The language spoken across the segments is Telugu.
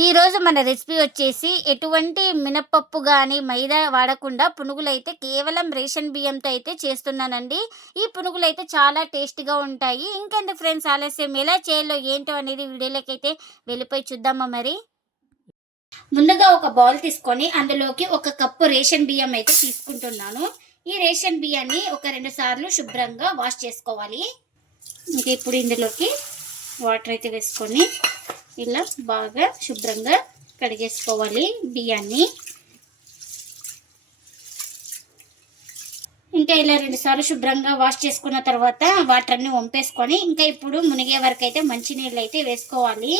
ఈరోజు మన రెసిపీ వచ్చేసి ఎటువంటి మినపప్పు కానీ మైదా వాడకుండా పునుగులు అయితే కేవలం రేషన్ బియ్యంతో అయితే చేస్తున్నానండి. ఈ పునుగులు అయితే చాలా టేస్టీగా ఉంటాయి. ఇంకెందుకు ఫ్రెండ్స్ ఆలస్యం? ఎలా చేయాలో ఏంటో అనేది వీడియోలోకైతే వెళ్ళిపోయి చూద్దామా మరి? ముందుగా ఒక బౌల్ తీసుకొని అందులోకి ఒక కప్పు రేషన్ బియ్యం అయితే తీసుకుంటున్నాను. ఈ రేషన్ బియ్యాన్ని ఒక రెండు సార్లు శుభ్రంగా వాష్ చేసుకోవాలి. ఇంకా ఇప్పుడు ఇందులోకి వాటర్ అయితే వేసుకొని ఇలా బాగా శుభ్రంగా కడిగేసుకోవాలి బియ్యాన్ని. ఇంకా ఇలా రెండుసార్లు శుభ్రంగా వాష్ చేసుకున్న తర్వాత వాటర్ అన్ని వంపేసుకొని ఇంకా ఇప్పుడు మునిగే వరకు అయితే మంచినీళ్ళు అయితే వేసుకోవాలి.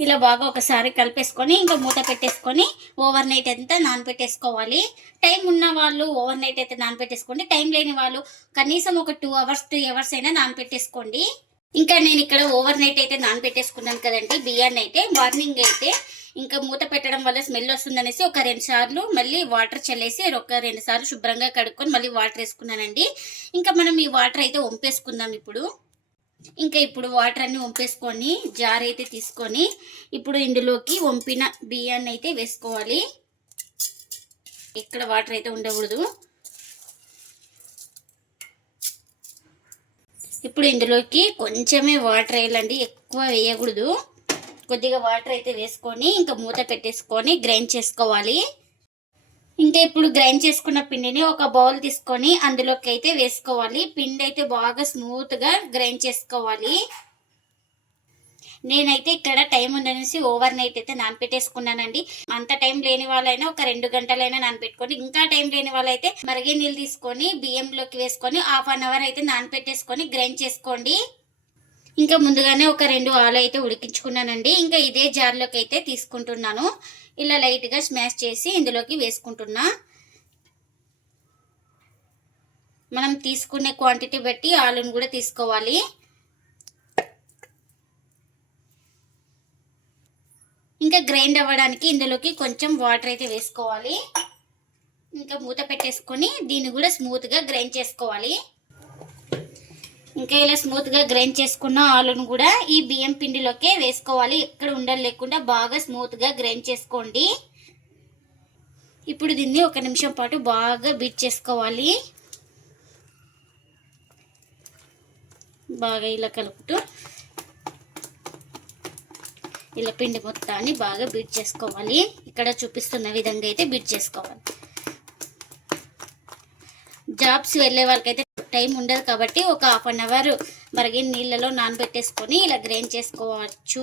ఇలా బాగా ఒకసారి కలిపేసుకొని ఇంకా మూత పెట్టేసుకొని ఓవర్ నైట్ అంతా నానబెట్టేసుకోవాలి టైం ఉన్న వాళ్ళు ఓవర్ నైట్ అయితే నానబెట్టేసుకోండి టైం లేని వాళ్ళు కనీసం ఒక టూ అవర్స్ త్రీ అవర్స్ అయినా నానబెట్టేసుకోండి ఇంకా నేను ఇక్కడ ఓవర్ నైట్ అయితే నానబెట్టేసుకున్నాను కదండి బియ్యాన్ని అయితే మార్నింగ్ అయితే. ఇంకా మూత పెట్టడం వల్ల స్మెల్ వస్తుందనేసి ఒక రెండు సార్లు మళ్ళీ వాటర్ చల్లేసి ఒక రెండు సార్లు శుభ్రంగా కడుక్కొని మళ్ళీ వాటర్ వేసుకున్నానండి. ఇంకా మనం ఈ వాటర్ అయితే వంపేసుకుందాం ఇప్పుడు. ఇంకా ఇప్పుడు వాటర్ అన్ని వంపేసుకొని జార్ అయితే తీసుకొని ఇప్పుడు ఇందులోకి వంపిన బియ్యాన్ని అయితే వేసుకోవాలి. ఇక్కడ వాటర్ అయితే ఉండకూడదు. ఇప్పుడు ఇందులోకి కొంచెమే వాటర్ వేయాలండి. ఎక్కువ వేయకూడదు. కొద్దిగా వాటర్ అయితే వేసుకొని ఇంకా మూత పెట్టేసుకొని గ్రైండ్ చేసుకోవాలి. ఇంకా ఇప్పుడు గ్రైండ్ చేసుకున్న పిండిని ఒక బౌల్ తీసుకొని అందులోకి అయితే వేసుకోవాలి. పిండి అయితే బాగా స్మూత్గా గ్రైండ్ చేసుకోవాలి. నేనైతే ఇక్కడ టైం ఉందనేసి ఓవర్ నైట్ అయితే నానపెట్టేసుకున్నానండి. అంత టైం లేని వాళ్ళైనా ఒక రెండు గంటలైనా నానపెట్టుకొని ఇంకా టైం లేని వాళ్ళైతే మరిగే నీళ్ళు తీసుకొని బియ్యంలోకి వేసుకొని హాఫ్ అన్ అవర్ అయితే నానపెట్టేసుకొని గ్రైండ్ చేసుకోండి. ఇంకా ముందుగానే ఒక రెండు ఆలు అయితే ఉడికించుకున్నానండి. ఇంకా ఇదే జార్లోకి అయితే తీసుకుంటున్నాను. ఇలా లైట్గా స్మాష్ చేసి ఇందులోకి వేసుకుంటున్నా. మనం తీసుకునే క్వాంటిటీ బట్టి ఆలును కూడా తీసుకోవాలి. ఇంకా గ్రైండ్ అవ్వడానికి ఇందులోకి కొంచెం వాటర్ అయితే వేసుకోవాలి. ఇంకా మూత పెట్టేసుకొని దీన్ని కూడా స్మూత్గా గ్రైండ్ చేసుకోవాలి. ఇంకా ఇలా స్మూత్గా గ్రైండ్ చేసుకున్న ఆలును కూడా ఈ బియ్యం పిండిలోకే వేసుకోవాలి. ఎక్కడ ఉండలు లేకుండా బాగా స్మూత్గా గ్రైండ్ చేసుకోండి. ఇప్పుడు దీన్ని ఒక నిమిషం పాటు బాగా బీట్ చేసుకోవాలి. బాగా ఇలా కలుపుతూ ఇలా పిండి మొత్తాన్ని బాగా బీట్ చేసుకోవాలి. ఇక్కడ చూపిస్తున్న విధంగా అయితే బీట్ చేసుకోవాలి. జాబ్స్ వెళ్ళే వాళ్ళకైతే టైం ఉండదు కాబట్టి ఒక హాఫ్ అన్ అవర్ మరిగిన నీళ్ళలో నానబెట్టేసుకొని ఇలా గ్రైండ్ చేసుకోవచ్చు.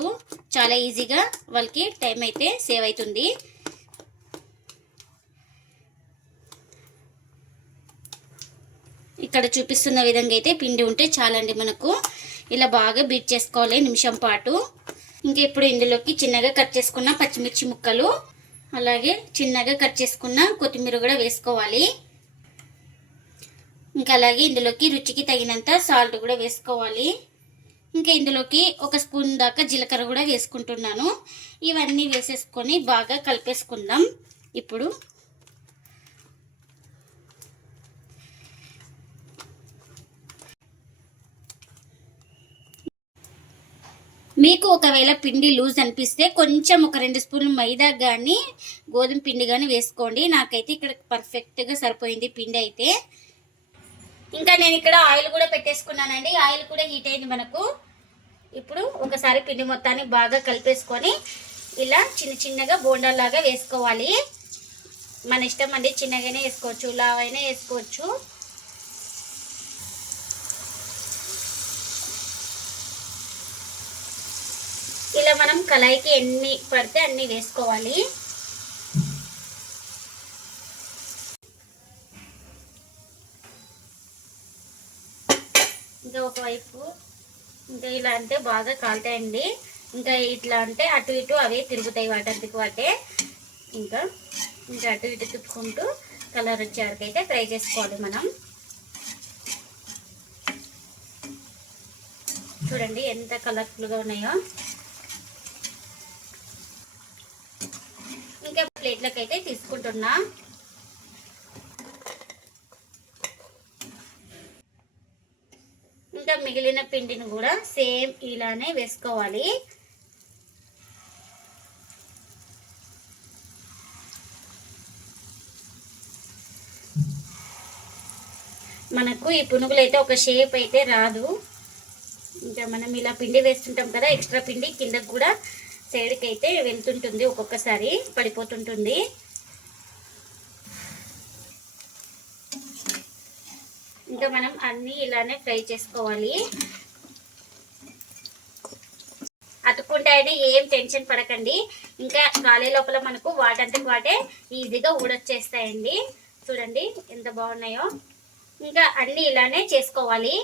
చాలా ఈజీగా వాళ్ళకి టైం అయితే సేవ్ అవుతుంది. ఇక్కడ చూపిస్తున్న విధంగా అయితే పిండి ఉంటే చాలండి మనకు. ఇలా బాగా బీట్ చేసుకోవాలి నిమిషం పాటు. ఇంకా ఇప్పుడు ఇందులోకి చిన్నగా కట్ చేసుకున్న పచ్చిమిర్చి ముక్కలు అలాగే చిన్నగా కట్ చేసుకున్న కొత్తిమీర కూడా వేసుకోవాలి. ఇంకా అలాగే ఇందులోకి రుచికి తగినంత సాల్ట్ కూడా వేసుకోవాలి. ఇంకా ఇందులోకి ఒక స్పూన్ దాకా జీలకర్ర కూడా వేసుకుంటున్నాను. ఇవన్నీ వేసేసుకొని బాగా కలిపేసుకుందాం. ఇప్పుడు మీకు ఒకవేళ పిండి లూజ్ అనిపిస్తే కొంచెం ఒక రెండు స్పూన్లు మైదా కానీ గోధుమ పిండి కానీ వేసుకోండి. నాకైతే ఇక్కడ పర్ఫెక్ట్గా సరిపోయింది పిండి అయితే. ఇంకా నేను ఇక్కడ ఆయిల్ కూడా పెట్టేసుకున్నానండి. ఆయిల్ కూడా హీట్ అయింది మనకు. ఇప్పుడు ఒకసారి పిండి మొత్తాన్ని బాగా కలిపేసుకొని ఇలా చిన్న చిన్నగా బోండాలాగా వేసుకోవాలి. మన ఇష్టం అండి చిన్నగానే వేసుకోవచ్చు లావైనా వేసుకోవచ్చు. ఇలా మనం కళాయికి ఎన్ని పడితే అన్ని వేసుకోవాలి. ఇంకా ఒకవైపు ఇంకా ఇలా అంటే బాగా కాలుతాయండి. ఇంకా ఇట్లా అంటే అటు ఇటు అవే తిరుగుతాయి వాటందుకు వాటే. ఇంకా ఇంకా అటు ఇటు తిప్పుకుంటూ కలర్ వచ్చే వరకు అయితే ఫ్రై చేసుకోవాలి మనం. చూడండి ఎంత కలర్ఫుల్గా ఉన్నాయో. అయితే ప్లేట్లకు అయితే తీసుకుంటున్నా. ఇంకా మిగిలిన పిండిని కూడా సేమ్ ఇలానే వేసుకోవాలి. మనకు ఈ పునుగులు అయితే ఒక షేప్ అయితే రాదు. ఇంకా మనం ఇలా పిండి వేస్తుంటాం కదా ఎక్స్ట్రా పిండి కిందకు కూడా సైడ్కి అయితే వెళ్తుంటుంది ఒక్కొక్కసారి పడిపోతుంటుంది. ఇంకా మనం అన్నీ ఇలానే ఫ్రై చేసుకోవాలి. అతుక్కుంటాయని ఏం టెన్షన్ పడకండి. ఇంకా కాలే లోపల మనకు వాటంతకు వాటే ఈజీగా ఊడొచ్చేస్తాయండి. చూడండి ఎంత బాగున్నాయో. ఇంకా అన్నీ ఇలానే చేసుకోవాలి.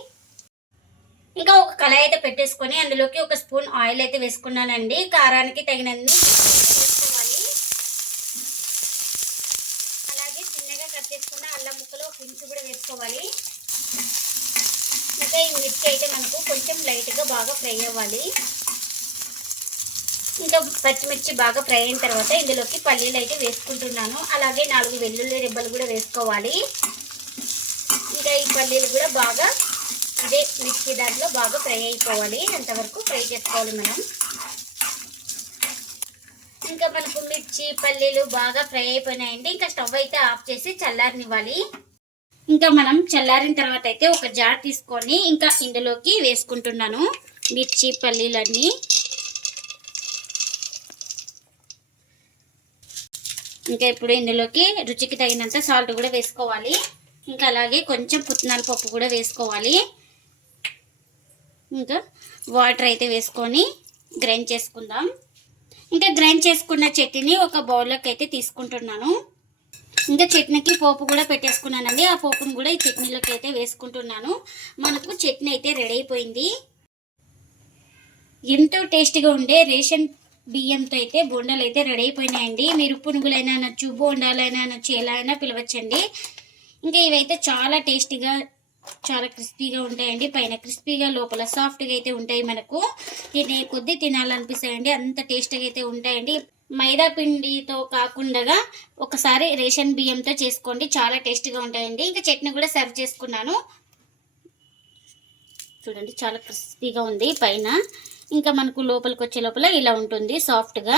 ఇంకా ఒక కళాయి అయితే పెట్టేసుకొని అందులోకి ఒక స్పూన్ ఆయిల్ అయితే వేసుకున్నానండి. కారానికి తగినన్ని వేసుకోవాలి. అలాగే చిన్నగా కట్ చేసుకున్న అల్లం ముక్కలు ఒక ఇంచు కూడా వేసుకోవాలి. ఇంకా ఈ మిర్చి అయితే మనకు కొంచెం లైట్గా బాగా ఫ్రై అవ్వాలి. ఇంకా పచ్చిమిర్చి బాగా ఫ్రై అయిన తర్వాత ఇందులోకి పల్లీలు అయితే వేసుకుంటున్నాను. అలాగే నాలుగు వెల్లుల్లి రెబ్బలు కూడా వేసుకోవాలి. ఇంకా ఈ పల్లీలు కూడా బాగా ఇదే మిర్చి దాంట్లో బాగా ఫ్రై అయిపోవాలి. అంతవరకు ఫ్రై చేసుకోవాలి మనం. ఇంకా మనకు మిర్చి పల్లీలు బాగా ఫ్రై అయిపోయినాయండి. ఇంకా స్టవ్ అయితే ఆఫ్ చేసి చల్లారనివ్వాలి. ఇంకా మనం చల్లారిన తర్వాత అయితే ఒక జార్ తీసుకొని ఇంకా ఇందులోకి వేసుకుంటున్నాను మిర్చి పల్లీలన్నీ. ఇంకా ఇప్పుడు ఇందులోకి రుచికి తగినంత సాల్ట్ కూడా వేసుకోవాలి. ఇంకా అలాగే కొంచెం పుట్నాల పప్పు కూడా వేసుకోవాలి. ఇంకా వాటర్ అయితే వేసుకొని గ్రైండ్ చేసుకుందాం. ఇంకా గ్రైండ్ చేసుకున్న చట్నీని ఒక బౌల్లోకి అయితే తీసుకుంటున్నాను. ఇంకా చట్నీకి పోపు కూడా పెట్టేసుకున్నానండి. ఆ పోపును కూడా ఈ చట్నీలోకి అయితే వేసుకుంటున్నాను. మనకు చట్నీ అయితే రెడీ అయిపోయింది. ఎంతో టేస్టీగా ఉండే రేషన్ బియ్యంతో అయితే బొండాలు అయితే రెడీ అయిపోయినాయండి. మీరు పునుగులైనా అనొచ్చు బొండాలైనా అనొచ్చు ఎలా అయినా పిలవచ్చండి. ఇంకా ఇవైతే చాలా టేస్టీగా చాలా క్రిస్పీగా ఉంటాయండి. పైన క్రిస్పీగా లోపల సాఫ్ట్గా అయితే ఉంటాయి మనకు. తినే కొద్దీ తినాలనిపిస్తాయండి. అంత టేస్ట్గా అయితే ఉంటాయండి. మైదా పిండితో కాకుండా ఒకసారి రేషన్ బియ్యంతో చేసుకోండి. చాలా టేస్ట్గా ఉంటాయండి. ఇంకా చట్నీ కూడా సర్వ్ చేసుకున్నాను. చూడండి చాలా క్రిస్పీగా ఉంది పైన. ఇంకా మనకు లోపలికి వచ్చే లోపల ఇలా ఉంటుంది సాఫ్ట్గా.